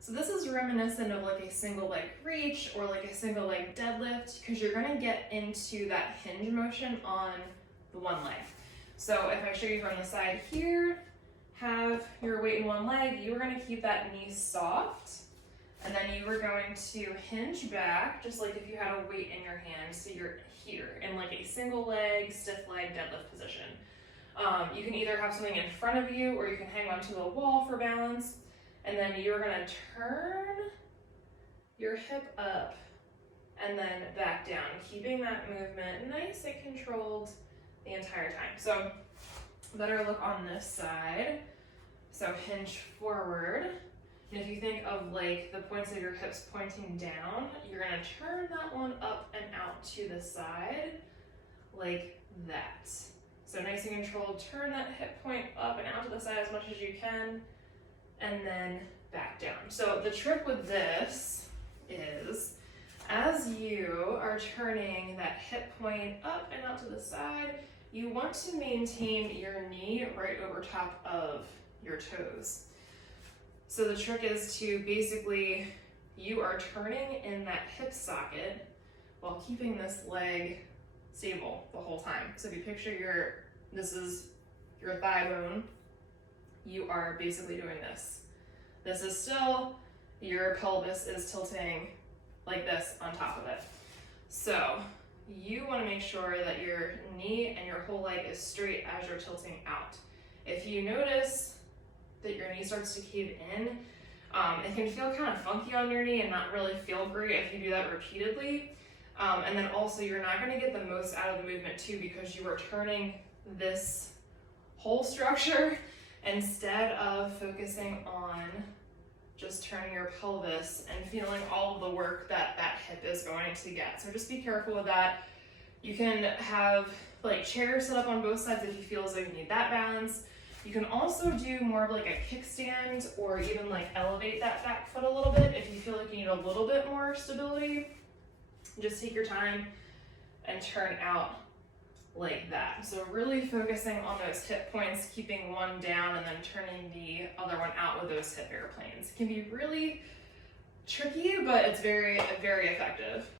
So this is reminiscent of like a single leg reach or like a single leg deadlift, because you're gonna get into that hinge motion on the one leg. So if I show you from the side here, have your weight in one leg, you are gonna keep that knee soft, and then you are going to hinge back, just like if you had a weight in your hand. So you're here in like a single leg, stiff leg deadlift position. You can either have something in front of you or you can hang onto the wall for balance. And then you're gonna turn your hip up and then back down, keeping that movement nice and controlled the entire time. So better look on this side. So hinge forward. And if you think of like the points of your hips pointing down, you're gonna turn that one up and out to the side like that. So nice and controlled, turn that hip point up and out to the side as much as you can, and then back down. So the trick with this is, as you are turning that hip point up and out to the side, you want to maintain your knee right over top of your toes. So the trick is to basically, you are turning in that hip socket while keeping this leg stable the whole time. So if you picture this is your thigh bone, you are basically doing this. This is still, your pelvis is tilting like this on top of it. So you want to make sure that your knee and your whole leg is straight as you're tilting out. If you notice that your knee starts to cave in, it can feel kind of funky on your knee and not really feel great if you do that repeatedly. And then also you're not going to get the most out of the movement too, because you are turning this whole structure instead of focusing on just turning your pelvis and feeling all of the work that that hip is going to get. So just be careful with that. You can have like chairs set up on both sides if you feel as though you need that balance. You can also do more of like a kickstand, or even like elevate that back foot a little bit if you feel like you need a little bit more stability. Just take your time and turn out like that. So really focusing on those hip points, keeping one down and then turning the other one out with those hip airplanes. It can be really tricky, but it's very, very effective.